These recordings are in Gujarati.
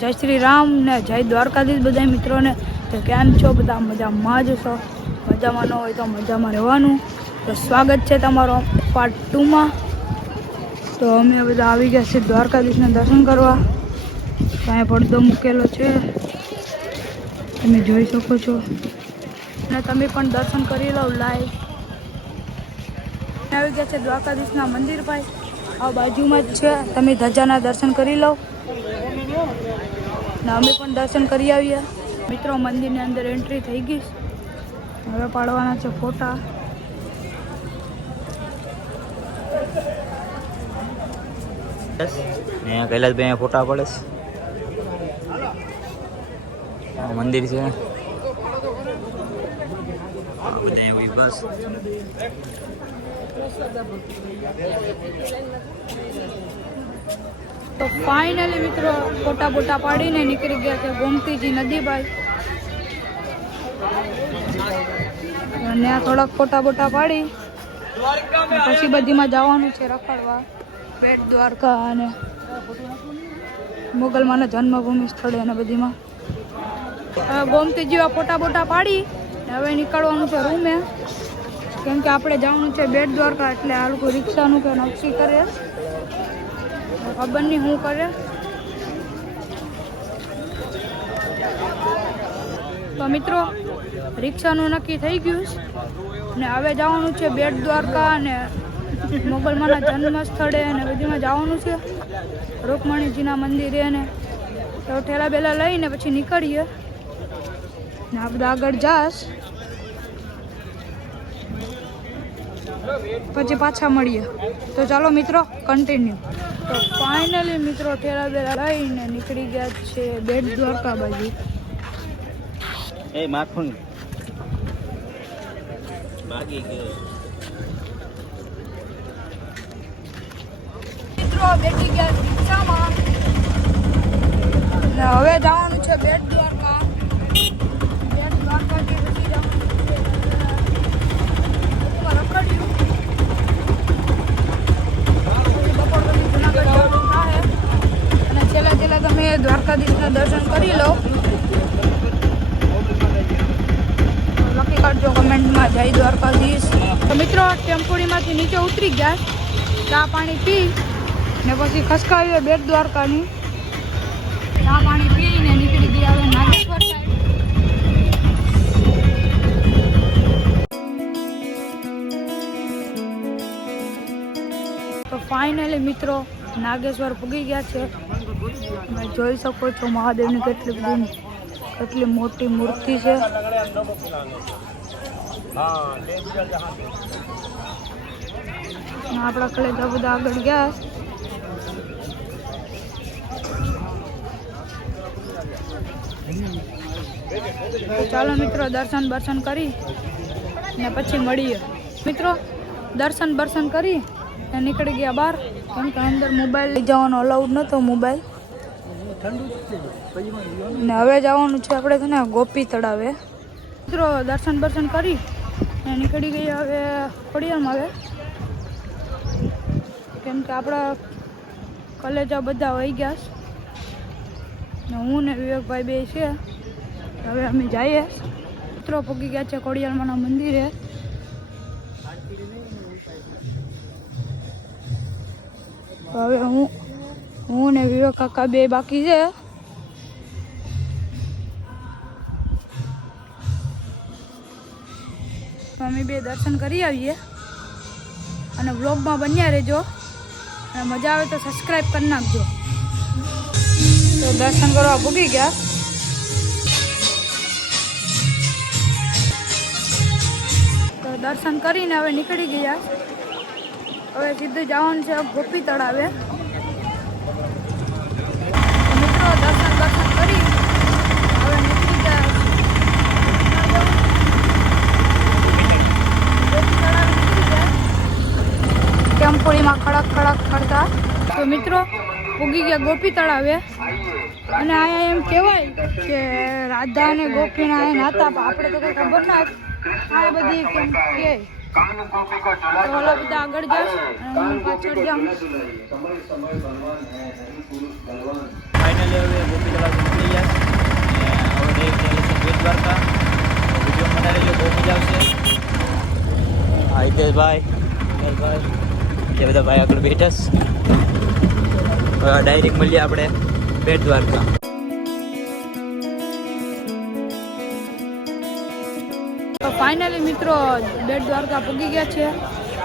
જય શ્રી રામ ને જય દ્વારકાધીશ બધા મિત્રોને. તો કેમ છો બધા? મજામાં જ છો? મજામાં ન હોય તો મજામાં રહેવાનું. તો સ્વાગત છે તમારો પાર્ટ ટુમાં તો અમે બધા આવી ગયા છે દ્વારકાધીશના દર્શન કરવા. ત્યાં પડદો મૂકેલો છે. તમે જોઈ શકો છો. અને તમે પણ દર્શન કરી લો લાઈવ આવી ગયા છે દ્વારકાધીશના મંદિર ભાઈ આ બાજુમાં જ છે. તમે ધજાના દર્શન કરી લો. ને, અમે પણ દર્શન કરી આવ્યા. મિત્રો, મંદિરની અંદર એન્ટ્રી થઈ ગઈ હવે પાડવાના છે ફોટા. અહીંયા કૈલાસભાઈ ફોટા પડે છે. મંદિર છે. બસ. તો ફાઇનલી મિત્રો ફોટા બોટા પાડીને નીકળી ગયા છે ગોમતીજી નદી ભાઈ અને આ થોડાક ફોટા બોટા પાડી પછી બધીમાં જવાનું છે રખડવા બેટ દ્વારકા અને મોગલમાના જન્મભૂમિ સ્થળે અને બધીમાં. હવે જેવા ફોટા બોટા પાડી હવે નીકળવાનું છે રૂમે. કેમ કે આપણે જવાનું છે બેટ દ્વારકા એટલે આ લોકો રિક્ષાનું કે નક્કી કરે. ખબર નહીં શું કરે. તો મિત્રો, રિક્ષાનું નક્કી થઈ ગયું છે. ને હવે જવાનું છે બેટ દ્વારકા અને મોગલમાના જન્મ સ્થળે અને બધીમાં જવાનું છે, રૂકમણીજીના મંદિરે ને. તો ઠેલા બેલા લઈને પછી નીકળીએ. ને આ બધા આગળ જાશ. પછી પાછા મળીએ. તો ચાલો મિત્રો કન્ટિન્યુ તો ફાઇનલી મિત્રો ઠેલા બેલા લઈને નીકળી ગયા છે બેટ દ્વારકા બાજુ. એ માખણ. ભાગી ગયો. મિત્રો બેઠી ગયા રિક્ષામાં હવે જવાનું છે બેટ દ્વારકાથી પછી જવાનું છે બધુંમાં રખડ્યું પછી બપોર પછી જુનાગઢ જવાનું થાય અને છેલ્લા છેલ્લા તમે દ્વારકાધીશના દર્શન કરી લો. લખી કાઢજો કમેન્ટમાં, જય દ્વારકાધીશ. તો મિત્રો ટેમ્પોડીમાંથી નીચે ઉતરી ગયા. ચા, પાણી પી ને પછી ખસકાવીએ બેટ દ્વારકાની. ચા, પાણી પીને નીકળી ગયા હવે નાગેશ્વર સાહેબ તો ફાઇનલી મિત્રો, નાગેશ્વર પૂગી ગયા છે. તમે જોઈ શકો છો મહાદેવની કેટલી બધી, કેટલી મોટી મૂર્તિ છે. આપણા કલેજા બધા આગળ ગયા. ચાલો મિત્રો, દર્શન બર્શન કરી ને પછી મળીએ. મિત્રો, દર્શન બર્શન કરી ને નીકળી ગયા બહાર. કેમ કે અંદર મોબાઈલ લઈ જવાનો અલાઉડ નહોતો મોબાઈલ ને હવે જવાનું છે આપણે છે ને ગોપી તળાવે. મિત્રો, દર્શન બર્શન કરી ને નીકળી ગઈ હવે ખોડિયામાં આવે કેમ કે આપણા કલેજા બધા વહી ગયા. ને હું ને વિવેકભાઈ બે છે. હવે અમે જઈએ. મિત્રો, પગી ગયા છે ખોડિયારમાંના મંદિરે. હવે હું હું ને વિવેક કાકા બે બાકી છે. અમે બે દર્શન કરી આવીએ. અને વ્લોગમાં બન્યા રહેજો. અને મજા આવે તો સબસ્ક્રાઈબ કરી નાખજો. તો દર્શન કરવા ભૂગી ગયા. તો દર્શન કરીને હવે નીકળી ગયા. હવે સીધું જવાનું છે ગોપી તળાવે. મિત્રો દર્શન દર્શન કરી. હવે નીકળી ગયા ટેમ્પોડીમાં ખડક ખડક ખડતા. તો મિત્રો પૂગી ગયા ગોપી તળાવે. અને અહીંયા એમ કહેવાય કે રાધા અને ગોપીના અહીંયા નાતા આપણે તો કંઈ ખબર ના આ બધી કેમ કે હવે ગોપી નીકળી ગયા હવે છીએ બેટ દ્વારકા. વીડિયો બનાવી બહુ મજા આવશે. હા હિતેશભાઈ હિતેશભાઈ. બધા ભાઈ આગળ બેઠા હવે ડાયરેક્ટ મળીએ આપણે બેટ દ્વારકા. ફાઇનલી મિત્રો, બેટ દ્વારકા પૂગી ગયા છે.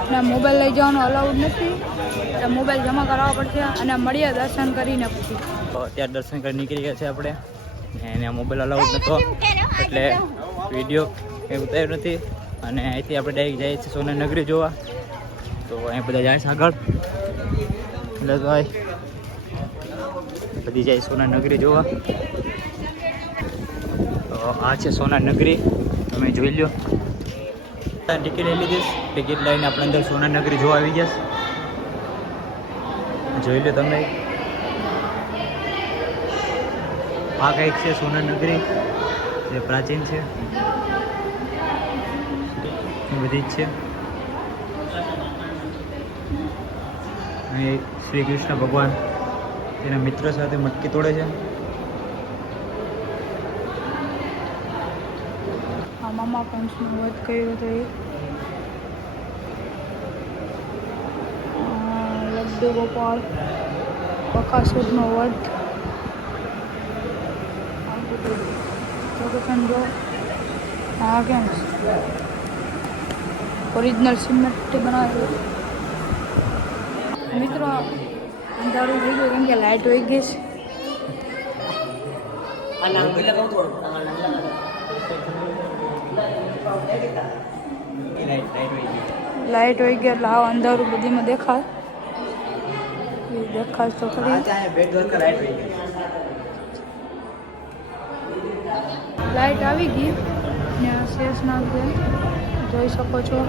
અને મોબાઈલ લઈ જવાનો અલાઉડ નથી. એટલે મોબાઈલ જમા કરાવવા પડશે અને મળીએ દર્શન કરીને પછી. તો અત્યારે દર્શન કરી નીકળી ગયા છે આપણે. એને મોબાઈલ અલાઉડ નહોતો એટલે વીડિયો એ ઉતાર્યો નથી. અને અહીંથી આપણે ડાયરેક્ટ જઈએ છીએ સોનાનગરી જોવા. તો અહીં બધા જાય છે આગળ. એટલે ભાઈ. બધી જાય સોનાનગરી જોવા. તો આ છે સોનાનગરી તમે જોઈ લો ટિકિટ લઈ લીધી ટિકિટ લઈને આપણે અંદર સોનાનગરી જોવા આવી જઈશ. જોઈ લો તમે. આ કંઈક છે સોનાનગરી, જે પ્રાચીન છે. બધી જ છે. અહીં શ્રી કૃષ્ણ ભગવાન એના મિત્ર સાથે મટકી તોડે છે. મામા પંચનો વધ કર્યો હતો એ? લડ્ડુ ગોપાલ બકાસુરનો વધ. આ બધું જગતન જો આ કેમ ઓરિજિનલ સિમેન્ટ બનાવ્યું. મિત્રો, અંધારું થઈ ગયું કેમ કે લાઇટ વહી ગઈ છે. લાઇટ હોય ગયા એટલે આવ અંધારું બધીમાં દેખાય. દેખાય તો ખરી. લાઈટ આવી ગઈ. ને શેષ શેષનાગ જોઈ શકો છો.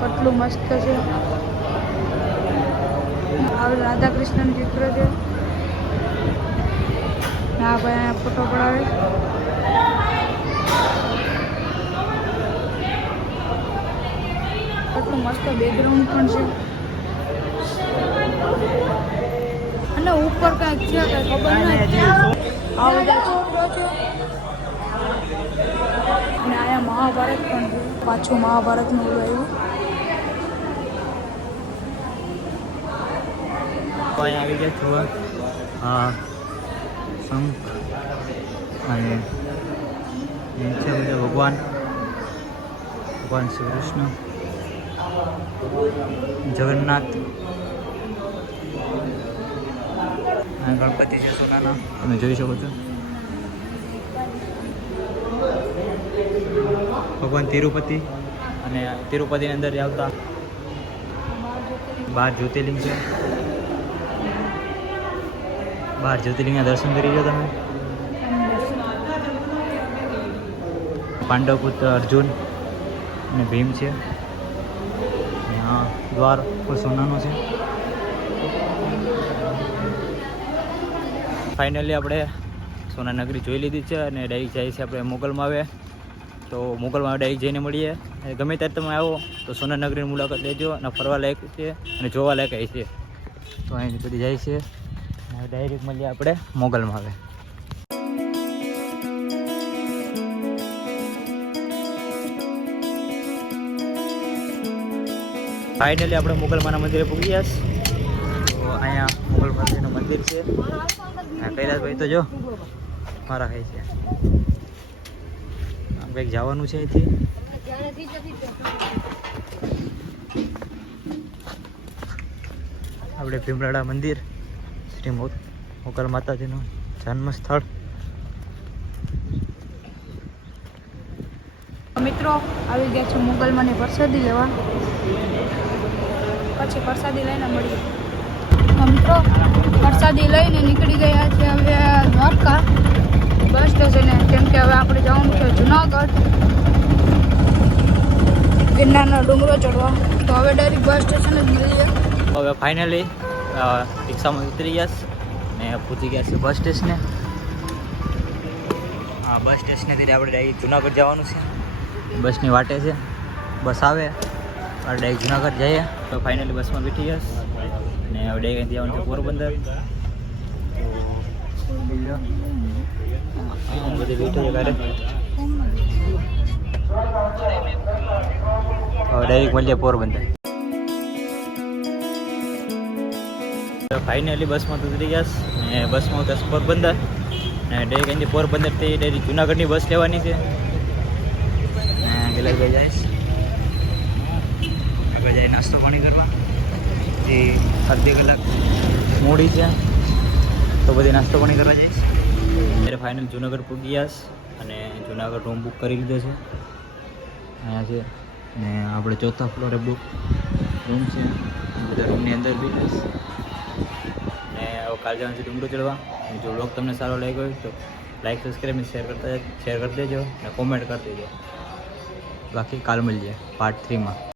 કેટલું મસ્ત છે. આ રાધા કૃષ્ણનું ચિત્ર છે. ના આ ભાઈ ફોટો પડાવે. કેટલું મસ્ત બેકગ્રાઉન્ડ પણ છે. અને ઉપર કાંઈક છે કાંઈ ખબર નથી. આ બધા ચિત્રો છે. અને અહીંયા મહાભારત પણ છે. પાછું મહાભારતનું ઓલું આવ્યું. આવી ગયા જોવા હા. શંખ અને બધા ભગવાન. ભગવાન શ્રી કૃષ્ણ. જગન્નાથ ગણપતિ છે સોનાના. તમે જોઈ શકો છો. ભગવાન તિરુપતિ અને તિરુપતિની અંદર આવતા બાર જ્યોતિર્લિંગ છે. બાર જ્યોતિર્લિંગના દર્શન કરી લો તમે. પાંડવ પુત્ર અર્જુન અને ભીમ છે. દ્વાર પણ સોનાનું છે? ફાઇનલી આપણે સોનાનગરી જોઈ લીધી છે અને ડાયરેક્ટ જાય છે આપણે મોગલમાં આવે તો મોગલમાં ડાયરેક્ટ જઈને મળીએ. અને ગમે ત્યારે તમે આવો તો સોનાનગરીની મુલાકાત લેજો અને ફરવા લાયક છે અને જોવા લાયક છે. તો અહીંથી બધી જાય છે. ડાયરેક્ટ મળીએ આપણે મોગલમાં આવે ફાઇનલી આપણે મુગલમાના મંદિરે પહોંચી ગયા તો અહીંયા મુગલ મંદિરનું મંદિર છે. કૈલાસભાઈ તો જો, મારા ખાઈ છે. આમ કંઈક જવાનું છે અહીંથી. આપણે ભીમરાડા મંદિર, શ્રી મોગલ માતાજીનું જન્મ સ્થળ મિત્રો, આવી ગયા છે મુગલમાંની પ્રસાદી લેવા. પછી પ્રસાદી લઈને મળીએ. મિત્રો પ્રસાદી લઈને નીકળી ગયા છે હવે દ્વારકા. બસ સ્ટેશને કેમ કે હવે આપણે જવાનું છે જુનાગઢ. ગિરનારનો ડુંગરો ચડવા. તો હવે ડાયરેક્ટ બસ સ્ટેશને જ મળીએ. હવે ફાઇનલી રિક્ષામાં ઉતરી ગયા છે ને પહોંચી ગયા છે બસ સ્ટેશને હા બસ સ્ટેશનેથી આપણે ડાયરેક્ટ જુનાગઢ જવાનું છે. બસની વાટે છે. બસ આવે. આપણે જુનાગઢ જઈએ. તો ફાઇનલી બસમાં બેઠી ગયા અને હવે ડાયરેક્ટ જવાનું છે પોરબંદર. બધી મળીએ પોરબંદર. ફાઇનલી બસમાં ઉતરી ગયા. ને બસમાં ઉતરશે પોરબંદર. ને ડાયરેક્ટ અહીંથી પોરબંદરથી ડાયરેક્ટ જુનાગઢની બસ લેવાની છે. ને ગેલાભાઈ જઈશ આગળ જાય નાસ્તો પાણી કરવા. જે અડધી કલાક મોડી છે, તો બધી નાસ્તો પાણી કરવા જઈશ. ત્યારે ફાઇનલ જુનાગઢ પૂગી ગયા અને જુનાગઢ રૂમ બુક કરી લીધો છે. અહીંયા છે, ને આપણે ચોથા ફ્લોરે બુક રૂમ છે. બધા રૂમની અંદર બી ને હવે કાલ જવાનું છે ડુંગળું ચડવા. જો બ્લોગ તમને સારો લાગ્યો હોય તો લાઈક સબસ્ક્રાઈબ શેર કરતા શેર કરી દેજો અને કોમેન્ટ કરી દેજો. બાકી કાલ મળીએ પાર્ટ થ્રીમાં